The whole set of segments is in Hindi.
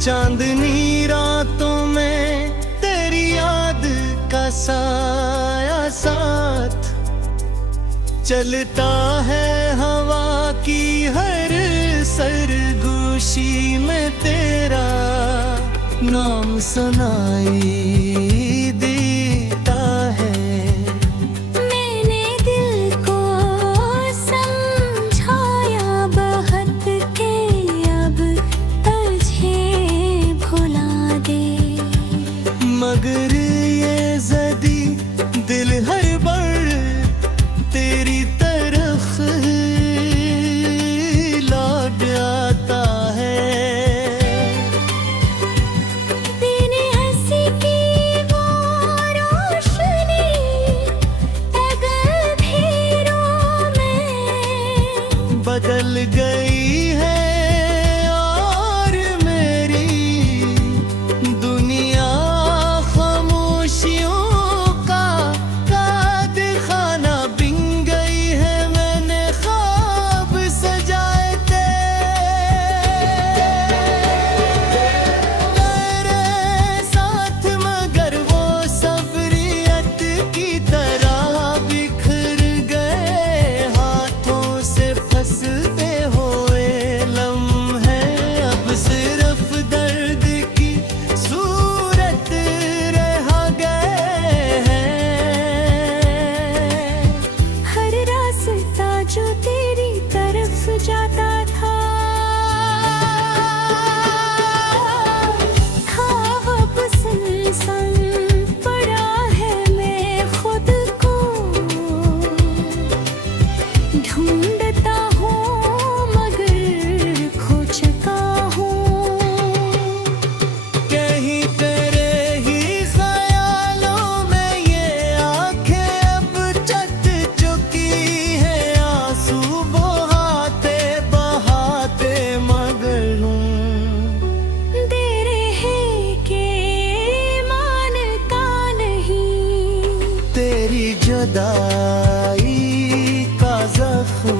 चांदनी रातों में तेरी याद का साया साथ चलता है हवा की हर सरगोशी में तेरा नाम सुनाई देता है। मैंने दिल को समझाया बहुत के अब तुझे भुला दे, मगर ये ज़दी दिल हर बार तेरी तरफ लौट आता है। तेरी हंसी की वो रोशनी गलियों में बदल गई है और मेरी दुनिया खामोशियों का खाना बिन गई है। मैंने ख्वाब सजाए थे तेरे साथ, मगर वो सबरियत की तरह बिखर गए हाथों से फंसते हुए लम्हे। अब सिर्फ दर्द की सूरत रह गए हैं। हर रास्ता जो तेरी तरफ जाता था अब सुनसान पड़ा है। मैं खुद को ढूंढता हूँ मगर खो चुका हूँ। कहीं तेरे ही ख्यालों में ये आंखें अब चट चुकी है आंसू बहाते बहाते, मगर हूँ दे रहे के मानता नहीं, तेरी जुदाई का जख्म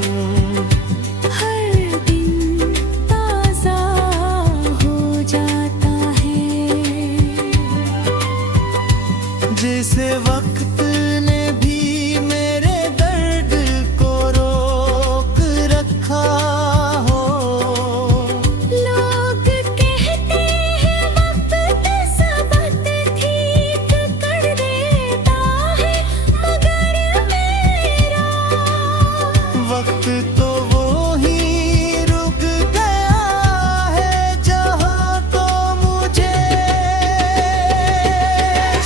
हर दिन ताजा हो जाता है। जिसे वक्त ने भी मेरे दर्द को रोक रखा हो। लोग कहते हैं वक्त सबक ठीक कर देता है, मगर मेरा वक्त तो वो ही रुक गया है जहाँ तो मुझे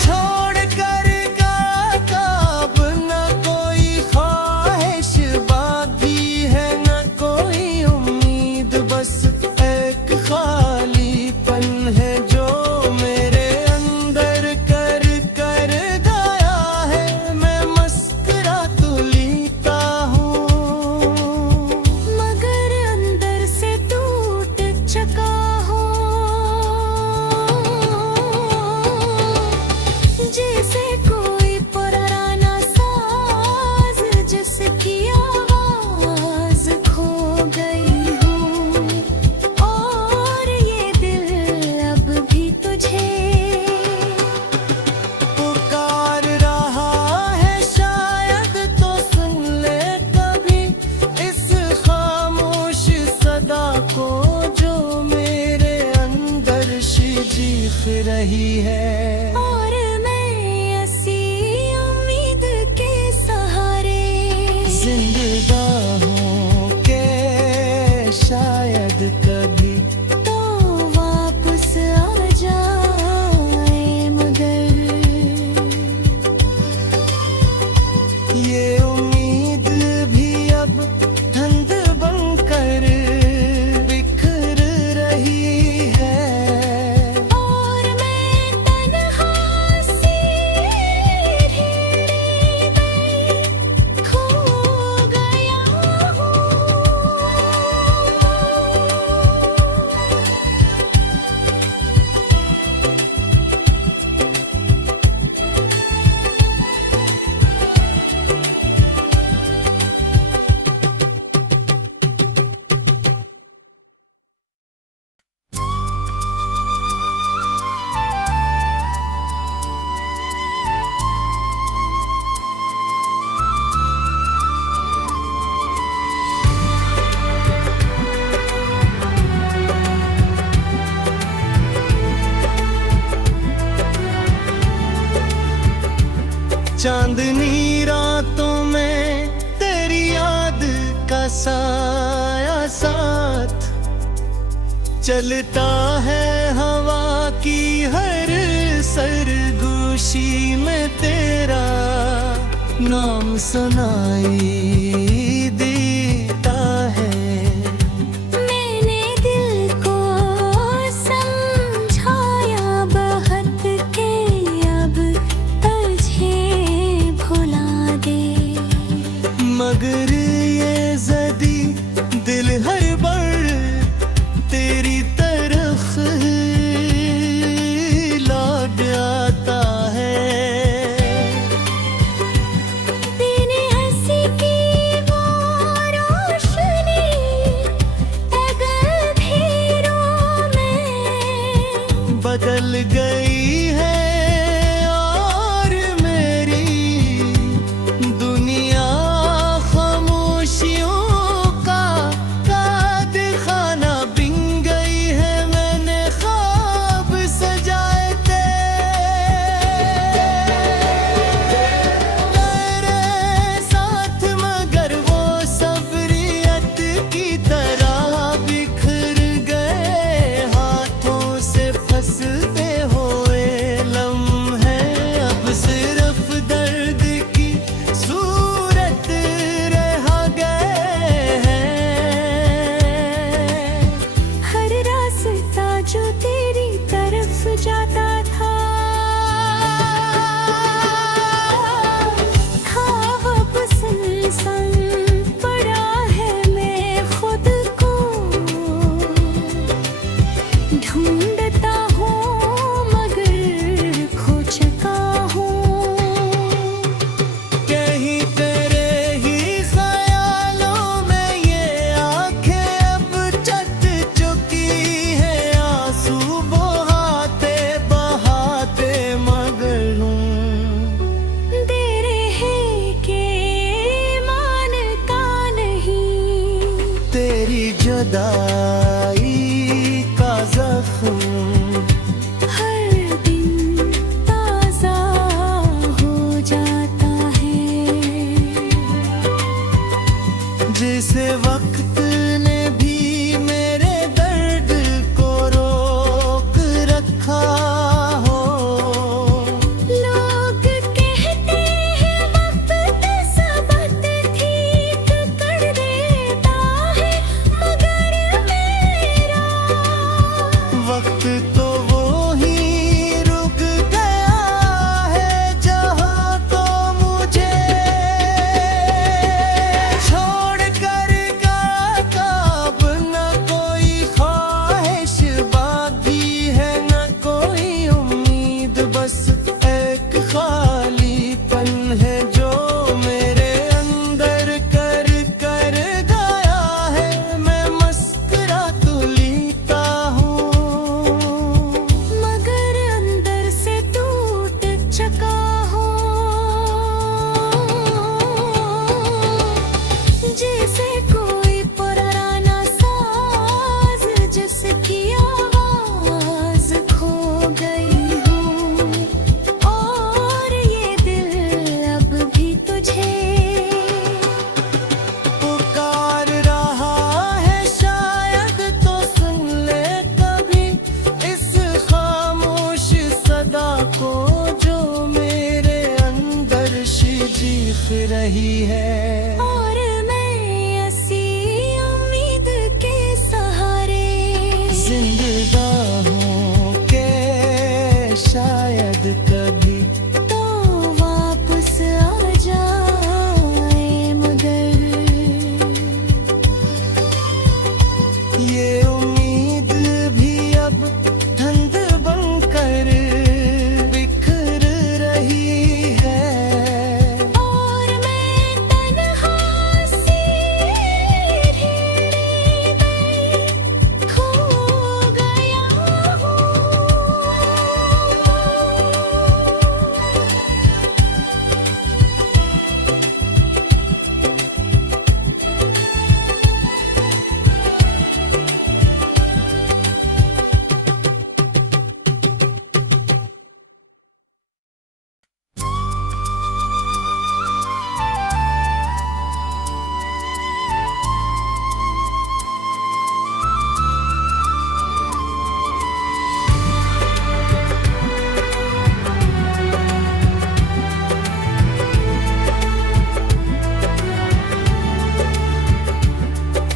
छोड़ कर गया था। अब न कोई ख्वाहिश बाकी है न कोई उम्मीद, बस एक खालीपन है जो मेरे अंदर कर कर गया है। मैं मस्कुरा तो लेता हूँ मगर अंदर से टूट चुका हूँ। जैसे कोई पुराना साज जिसकी आवाज खो गई हूँ, और ये दिल अब भी तुझे पुकार रहा है। शायद तो सुन ले कभी इस खामोश सदा को जो मेरे अंदर चीख रही है। और मैं ऐसी उम्मीद के सहारे जिंदा हूँ के शायद कभी तो वापस आ जाए, मगर ये उम्मीद भी अब धुंध बनकर बिखर रही है। और मैं तन्हा सी ढेरी में खो गई। चांदनी रातों में तेरी याद का साया साथ चलता है हवा की हर सरगोशी में तेरा नाम सुनाई देता है। मैंने दिल को समझाया बहुत के अब तुझे भुला दे, मगर ये ज़दी दिल हर बार तेरी तरफ लौट आता है। तेरी हंसी की वो रोशनी अगर भीड़ों में बदल गई है और मेरी दुनिया खामोशियों का काद खाना बिन गई है। मैंने ख्वाब सजाए थे तेरे साथ, मगर वो सबरियत की तरह बिखर गए हाथों से फंसते हुए लम्हे। अब सिर्फ दर्द की सूरत रह गए हैं। हर रास्ता जो तेरी तरफ जाता था अब सुनसान पड़ा है। मैं खुद को ढूंढता हूँ मगर खो चुका हूँ। कहीं तेरे ही ख्यालों में ये आंखें अब चट चुकी है, आंसू बहाते बहाते मगर हूँ। दे रहे के मानता नहीं, तेरी जुदाई का जख्म हर दिन ताजा हो जाता है। जिस वक्त ने भी मेरे दर्द को रोक रखा हो। लोग कहते हैं वक्त सबक ठीक कर देता है, मगर मेरा वक्त तो वो ही रुक गया है जहाँ तो मुझे छोड़ कर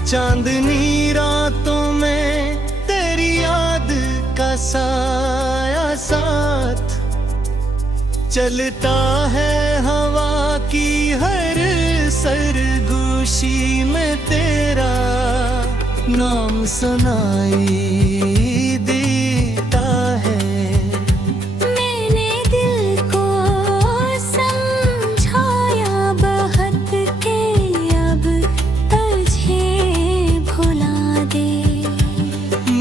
चांदनी रातों में तेरी याद का साया साथ चलता है हवा की हर सरगोशी में तेरा नाम सुनाई देता है। मैंने दिल को समझाया बहुत के अब तुझे भुला दे,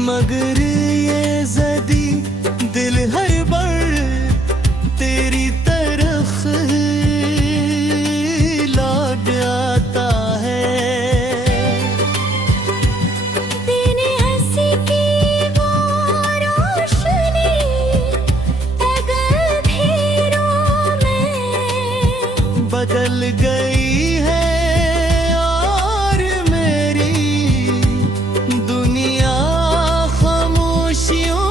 मगर ये ज़दी दिल हर बार तेरी तरफ लौट आता है। तेरी हंसी की वो रोशनी गलियों में बदल गई है और मेरी दुनिया खामोशियों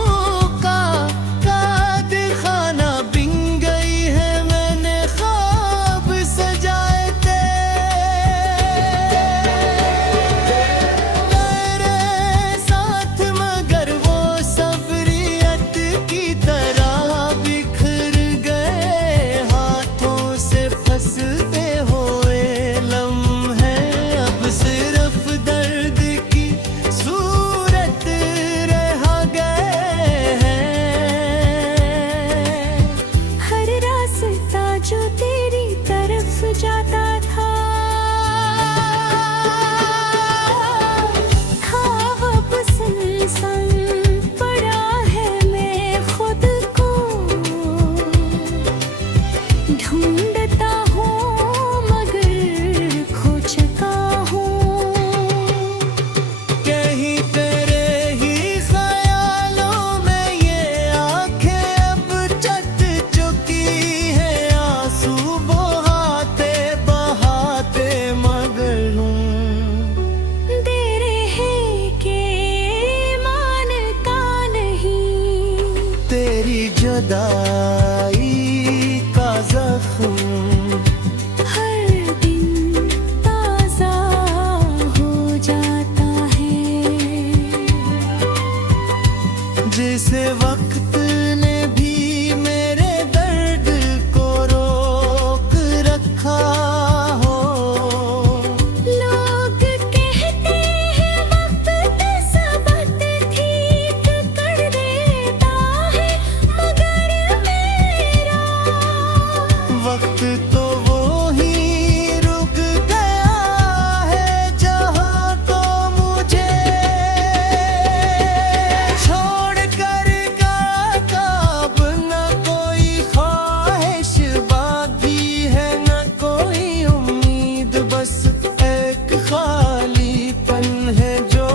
का खाना बिन गई है। मैंने ख्वाब सजाए थे तेरे साथ, मगर वो सबरियत की तरह बिखर गए हाथों से फंसते हुए लम्हे। अब सिर्फ दर्द की सूरत रह गए हैं। हर रास्ता जो तेरी तरफ जाता था अब सुनसान पड़ा है। मैं खुद को ढूंढता हूँ मगर खो चुका हूँ। कहीं तेरे ही ख्यालों में ये आंखें अब चट चुकी है आंसू बहाते बहाते, मगर हूँ दे रहे के मानता नहीं, तेरी जुदाई का जख्म हर दिन ताजा हो जाता है। जिस वक्त ने भी मेरे दर्द को रोक रखा हो। लोग कहते हैं वक्त सबक ठीक कर देता है, मगर मेरा वक्त तो वो ही रुक गया है जहाँ तो मुझे छोड़ कर गया कब। न कोई ख्वाहिश बाकी है न कोई उम्मीद, बस एक खालीपन है जो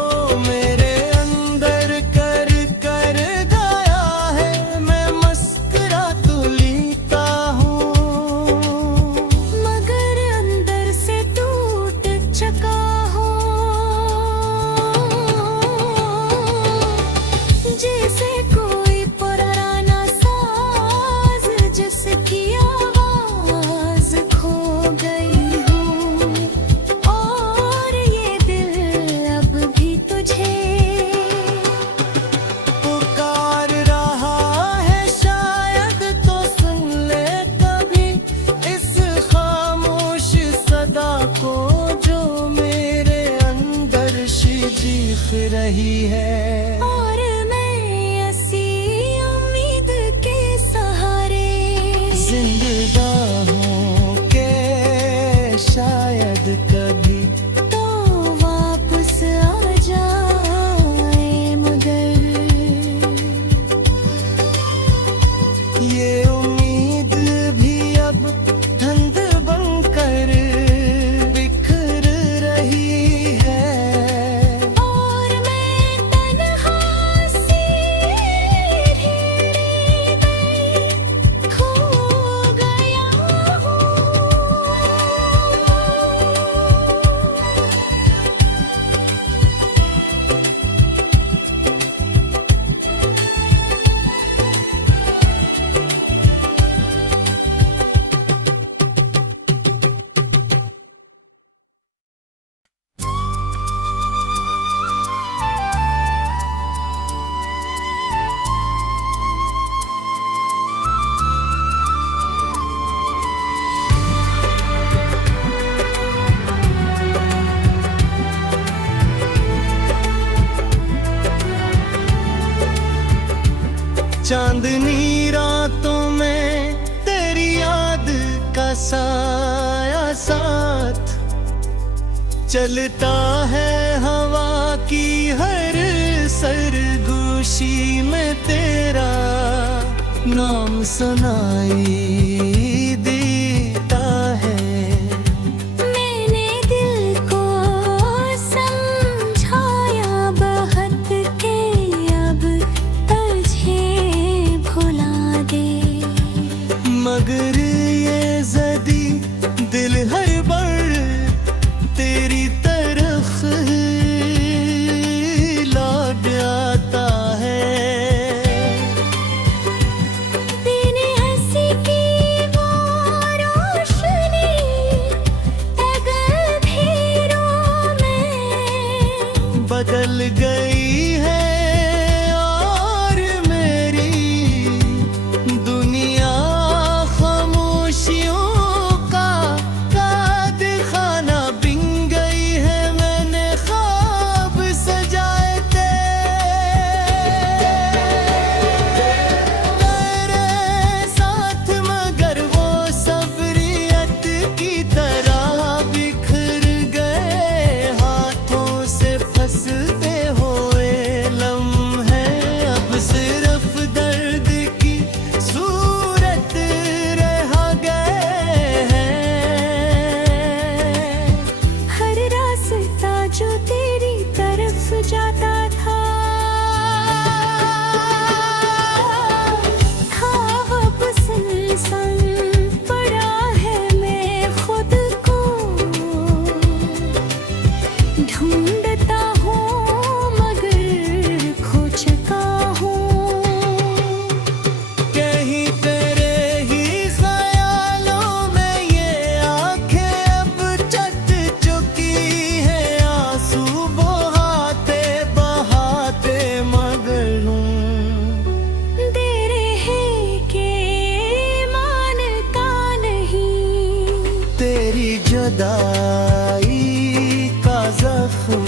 मेरे अंदर कर कर गया है। मैं मस्कुरा तो लेता हूँ मगर अंदर से टूट चुका हूँ। जैसे कोई पुराना साज जिसकी आवाज खो गई हूँ, और ये दिल अब भी तुझे पुकार रहा है। शायद तो सुन ले कभी इस खामोश सदा को जो मेरे अंदर चीख रही है। और मैं ऐसी उम्मीद के सहारे जिंदा हूँ के शायद कभी तो वापस आ जाए, मगर ये उम्मीद भी अब धुंध बनकर बिखर रही है। और मैं तन्हा सी ढेरे में खो गया हूँ। चांदनी रातों में तेरी याद का साया साथ चलता है हवा की हर सरगोशी में तेरा नाम सुनाई देता है। मैंने दिल को समझाया बहुत के अब तुझे भुला दे, मगर ये ज़दी दिल हर बार तेरी तरफ लौट आता है। तेरी हंसी की वो रोशनी गलियों में बदल गई है और मेरी दुनिया खामोशियों का खाना बिन गई है। मैंने ख्वाब सजाए थे तेरे साथ, मगर वो सबरियत की तरह बिखर गए हाथों से फंसते हुए लम्हे। अब सिर्फ दर्द की सूरत रह गए हैं। हर रास्ता जो तेरी तरफ जाता था अब सुनसान पड़ा है। मैं खुद को ढूंढता हूँ मगर खो चुका हूँ। कहीं तेरे ही ख्यालों में ये आंखें अब चट चुकी है आंसू बहाते बहाते, मगर हूँ दे रहे के मानता नहीं, तेरी जुदाई का जख्म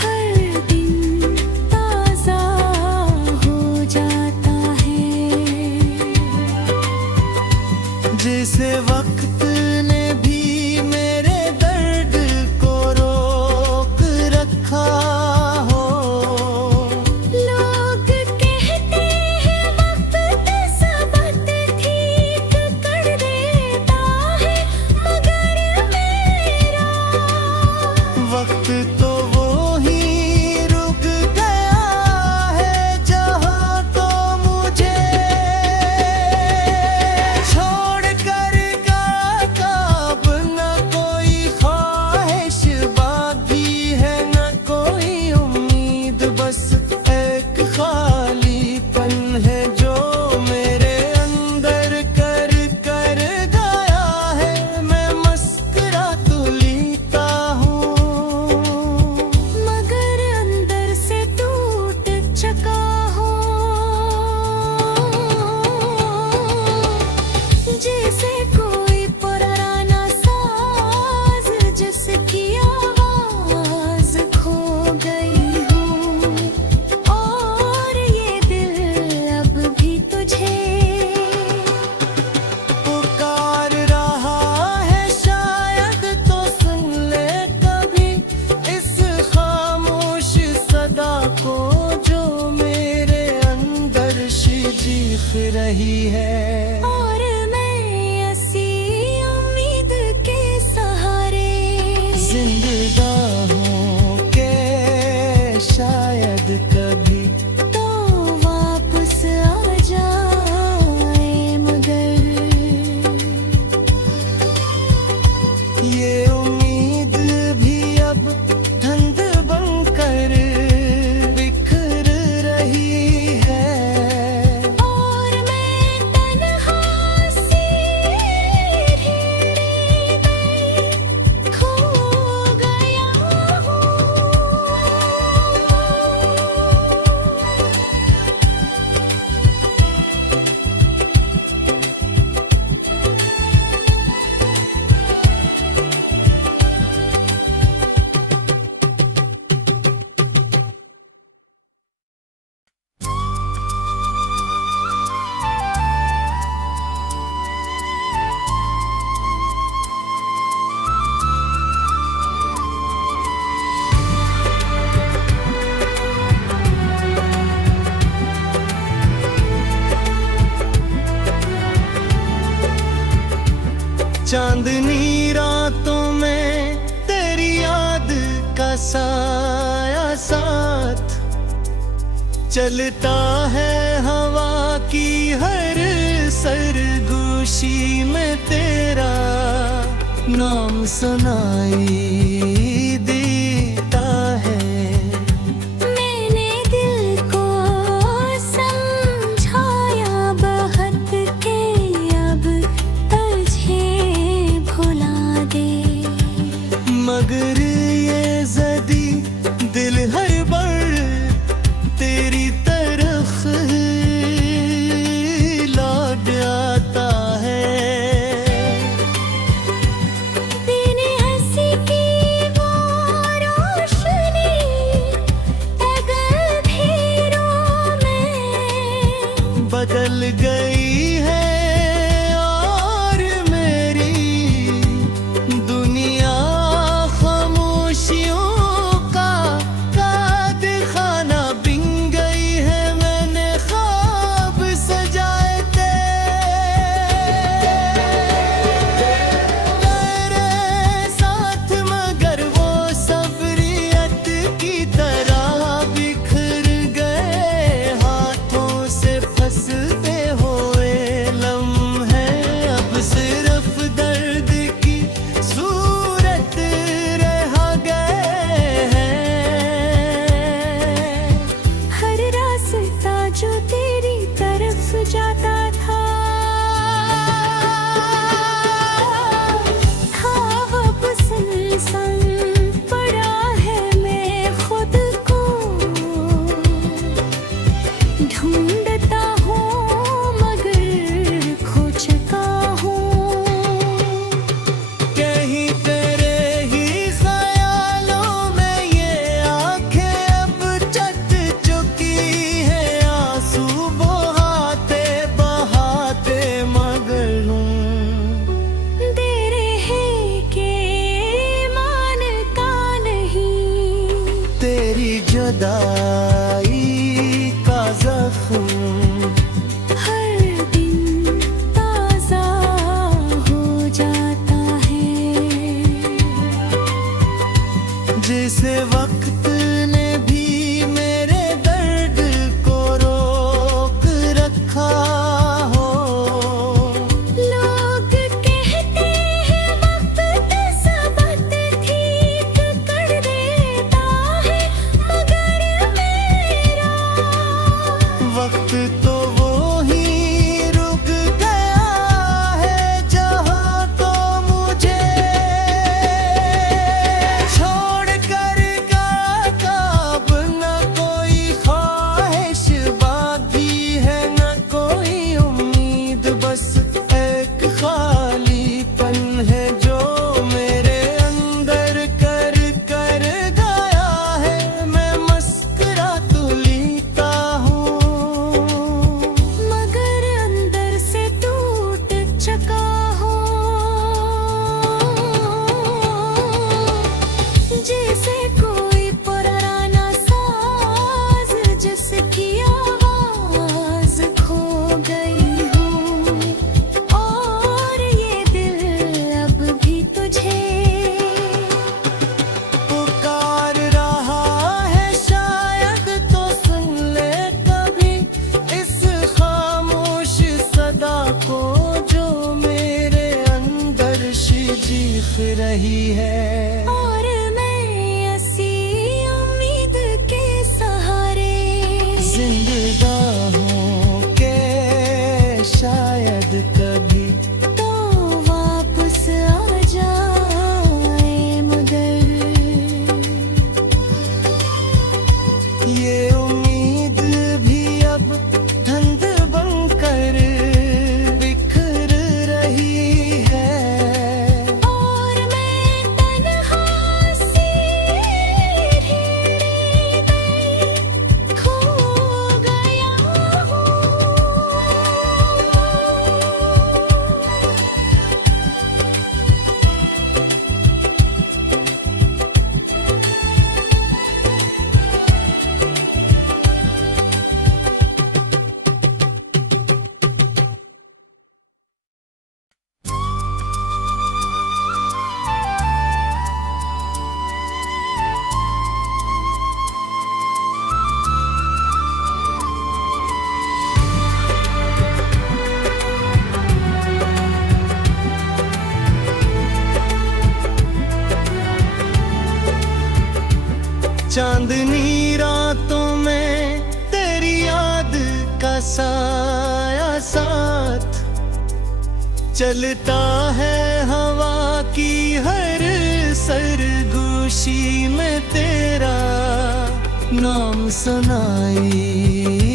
हर दिन ताजा हो जाता है। जिसे वक्त ने भी मेरे दर्द को रोक रखा हो। लोग कहते हैं वक्त सबक ठीक कर देता है, मगर मेरा वक्त तो वो ही रुक गया है जहाँ तो मुझे छोड़ कर कब न कोई ख्वाहिश बाकी है न कोई उम्मीद, बस एक खालीपन है जो मेरे अंदर कर कर गया है। मैं मस्कुरा तो लेता हूँ मगर अंदर से टूट चुका हूँ। जैसे कोई पुराना साज जिसकी आवाज खो गई हूँ, और ये दिल अब भी तुझे पुकार रहा है। शायद तो सुन ले कभी इस खामोश सदा को जो मेरे अंदर चीख रही है। और मैं ऐसी उम्मीद के सहारे जिंदा हूँ के शायद कभी तो वापस आ जाए, मगर ये उम्मीद भी अब धुंध बनकर बिखर रही है। और मैं तन्हा सीढ़ी में खो गया चलता है हवा की हर सरगोशी में तेरा नाम सुनाई देता है। मैंने दिल को समझाया बहुत के अब तुझे भुला दे, मगर ये ज़दी दिल हर बार तेरी तरफ लौट आता है। तेरी हंसी की वो रोशनी अगर घेरों में बदल गई है और मेरी दुनिया खामोशियों का खाना बिन गई है। मैंने ख्वाब सजाए थे तेरे साथ, मगर वो सबरियत की तरह बिखर गए हाथों से फंसते हुए लम्हे। अब सिर्फ दर्द की सूरत रह गए हैं। हर रास्ता जो तेरी तरफ जाता था अब सुनसान पड़ा है। मैं खुद को ढूंढता हूँ मगर खो चुका हूँ। कहीं तेरे ही ख्यालों में ये आंखें अब चट चुकी है आंसू बहाते बहाते, मगर हूँ तेरे है के मानता नहीं, तेरी जुदाई का जख्म हर दिन ताजा हो जाता है। जिस वक्त ने भी मेरे दर्द को रोक रखा हो। लोग कहते हैं वक्त सबक ठीक कर देता है, मगर मेरा वक्त तो वो ही रुक गया है जहाँ तो मुझे छोड़ कर गया चांदनी रातों में तेरी याद का साया साथ चलता है हवा की हर सरगोशी में तेरा नाम सुनाई